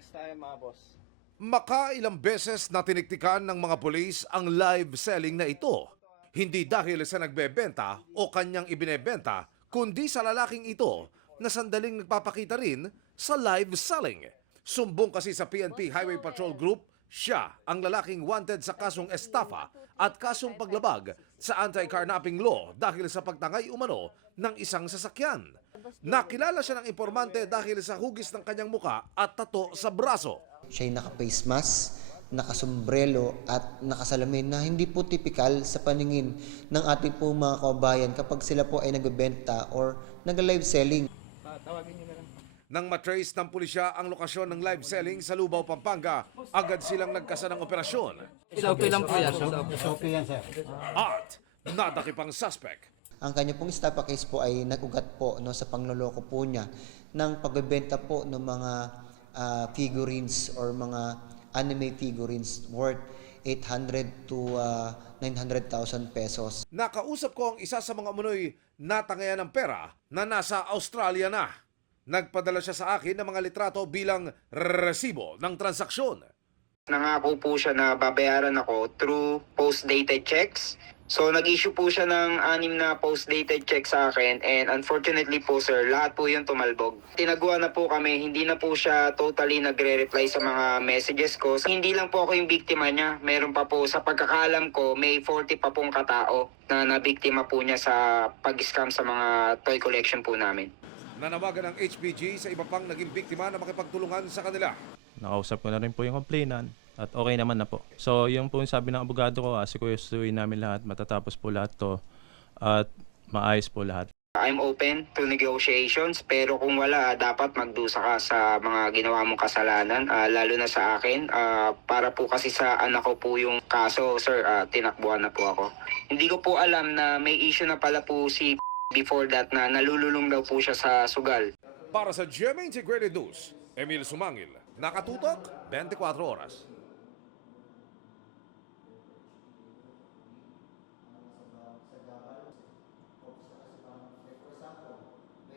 Next time mga boss. Makailang beses na tiniktikan ng mga pulis ang live selling na ito. Hindi dahil sa nagbebenta o kanyang ibinebenta, kundi sa lalaking ito na sandaling nagpapakita rin sa live selling. Sumbong kasi sa PNP Highway Patrol Group, siya ang lalaking wanted sa kasong estafa at kasong paglabag sa anti-carnapping law dahil sa pagtangay umano ng isang sasakyan. Nakilala siya ng impormante dahil sa hugis ng kanyang muka at tato sa braso. Siya'y naka-face mask, nakasombrelo at nakasalamin na hindi po typical sa paningin ng ating po mga kababayan kapag sila po ay nagbebenta or nag-live selling. Tawagin niyo na lang. Nang matrace ng pulisya ang lokasyon ng live selling sa Lubao, Pampanga, agad silang nagkasa ng operasyon. Okay lang po yan, sir. Okay yan, sir. At nadakip ang suspect. Ang kanya pong estafa case po ay nag-ugat po no, sa pangloloko po niya ng pagbebenta po ng mga figurines or mga anime figurines worth 800 to 900,000 pesos. Nakausap ko ang isa sa mga umunoy natangayan ng pera na nasa Australia na. Nagpadala siya sa akin ng mga litrato bilang resibo ng transaksyon. Nangako po siya na babayaran ako through post-dated checks. So nag-issue po siya ng 6 na post-dated checks sa akin and unfortunately po sir, lahat po yun tumalbog. Tinaguan na po kami, hindi na po siya totally nagre-reply sa mga messages ko. Hindi lang po ako yung biktima niya, meron pa po sa pagkakaalam ko, may 40 pa pong katao na nabiktima po niya sa pag-scam sa mga toy collection po namin. Nanawagan ng HPG sa iba pang naging biktima na makipagtulungan sa kanila. Nakausap ko na rin po yung complainant at okay naman na po. So yung po yung sabi ng abogado ko, sikusuin namin lahat, matatapos po lahat to at maayos po lahat. I'm open to negotiations pero kung wala, dapat magdusa ka sa mga ginawa mong kasalanan, lalo na sa akin. Para po kasi sa anak ko po yung kaso, sir, tinakbuhan na po ako. Hindi ko po alam na may issue na pala po si before that na nalululong daw po siya sa sugal. Para sa GMA Integrated News, Emil Sumangil, nakatutok 24 oras.